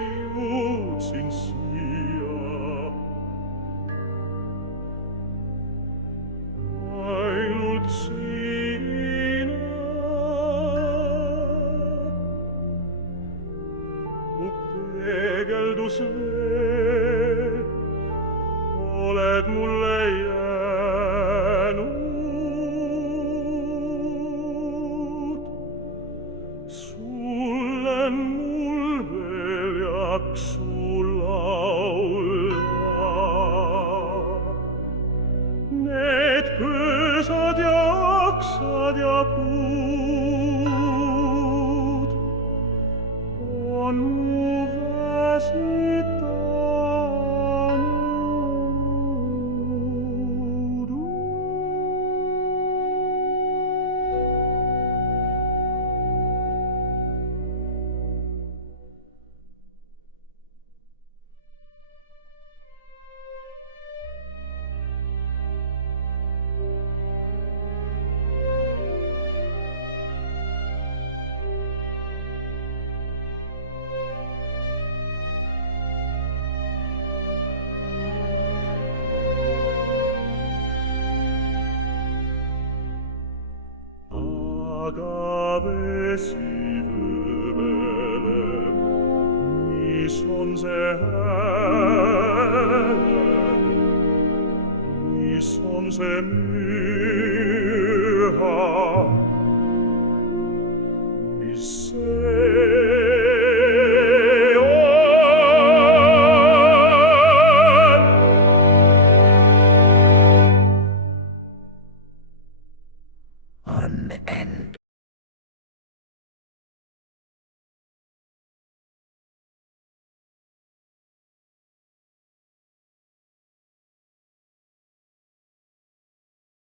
ut in sia. Ai Lucina, o pegeldus veel, oled mulle jäänud. Sulle mul veel jaksu laulda. Need põõsad ja aksad ja puud on mu väsitanud. Agave si võbeleb, mis on see hääl, mis on see müha.